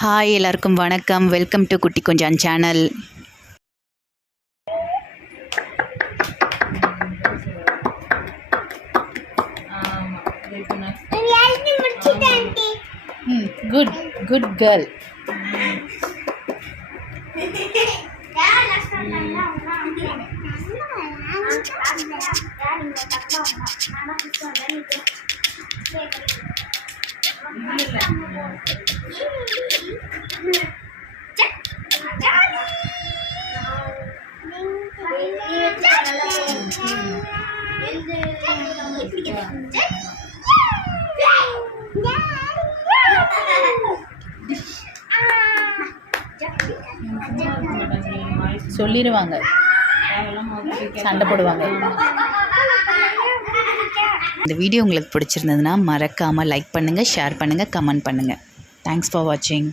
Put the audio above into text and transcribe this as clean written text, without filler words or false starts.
Hi எல்லாருக்கும் வணக்கம். Welcome to குட்டி கொஞ்சான் சேனல். Good good girl. சொல்லிடுவாங்க, சண்டை போடுவாங்க. இந்த வீடியோ உங்களுக்கு பிடிச்சிருந்ததுன்னா மறக்காமல் லைக் பண்ணுங்கள், ஷேர் பண்ணுங்கள், கமெண்ட் பண்ணுங்கள். தேங்க்ஸ் ஃபார் வாட்சிங்.